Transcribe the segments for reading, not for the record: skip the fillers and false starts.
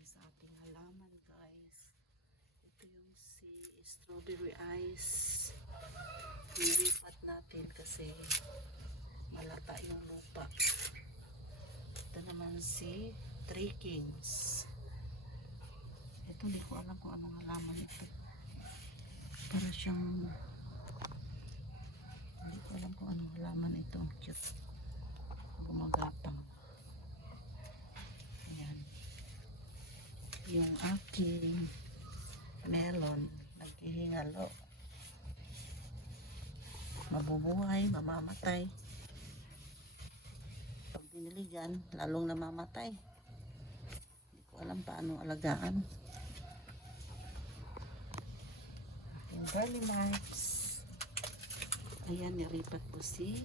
natin sa ating halaman, guys. Ito yung si strawberry ice. Nilipat natin kasi malata yung lupa. Ito naman si Three Kings. Ito, hindi ko alam kung anong halaman ito. Para siyang, hindi ko alam kung anong halaman ito. Cute. Gumagapang. Ayan. Yung aking melon, naghihingalo. Mabubuhay, mamamatay. Pag binili dyan, lalong namamatay. Hindi ko alam paano alagaan. Yung garlic marks. Ayan, niripat ko si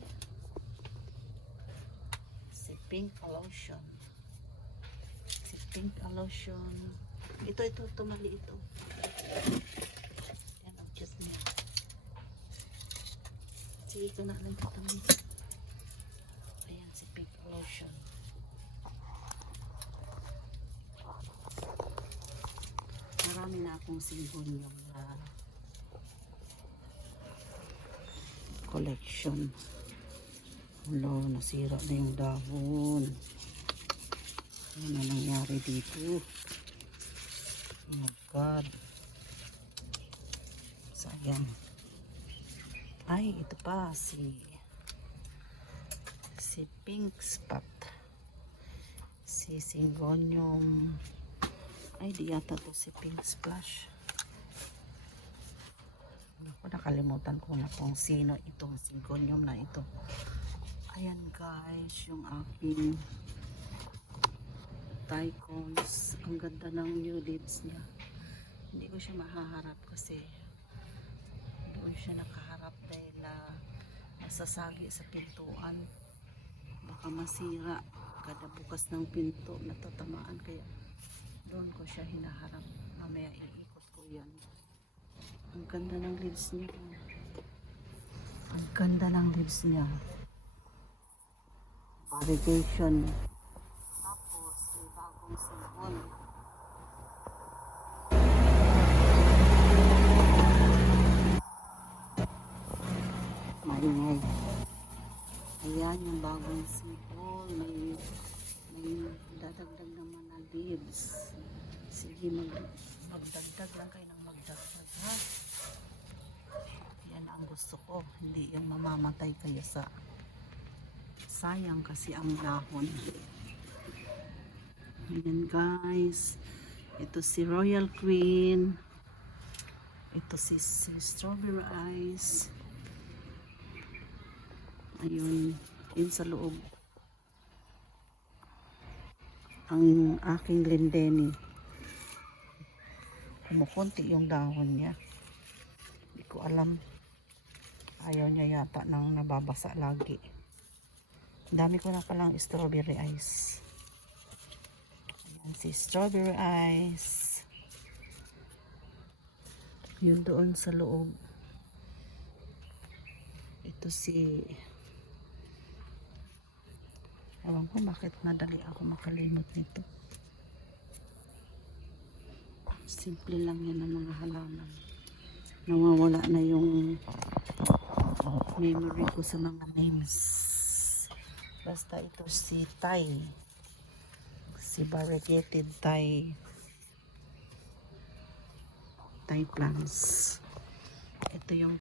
pink lotion. Si pink lotion. Ito, mali ito. Ayan, ang cute niya. Sige ko na lang katabi. Ayan, si pink lotion. Marami na akong singhon yung collection. Hello, nasira na yung dahon. Ano na nangyari dito? Oh my God. Sayang. Ay, ito pa si pink spot. Si Syngonium. Ay, di yata to si pink splash. Ako, nakalimutan ko na kung sino itong Syngonium na ito. Ayan guys, yung aking Tycoons. Ang ganda ng new leaves niya. Hindi ko siya mahaharap kasi doon siya nakaharap dahil nasasagi sa pintuan. Baka masira kada bukas ng pinto, natatamaan, kaya doon ko siya hinaharap. Mamaya iikot ko yan. Ang ganda ng leaves niya. Ang ganda ng leaves niya. Variegation. Tapos may bagong singhon. Maingay. Ayan yung bagong singhon. May dadagdag naman na leaves. Sige, magdagdag lang kayo ng magdagdag, ha? Yan ang gusto ko. Hindi yung mamamatay kayo sa sayang kasi ang dahon. Ayan guys, ito si Royal Queen, ito si Strawberry Ice. Ayun, yun sa loob ang aking lindeni. Kumukunti yung dahon niya, hindi ko alam, ayaw niya yata nang nababasa lagi. Dami ko na palang strawberry ice. Ayan si strawberry ice. Yun doon sa loob. Ito si, ewan ko bakit madali ako makalimot nito. Simple lang yan ang mga halaman. Nawawala na yung memory ko sa mga names. Basta ito si Thai. Si variegated Thai plants. Ito yung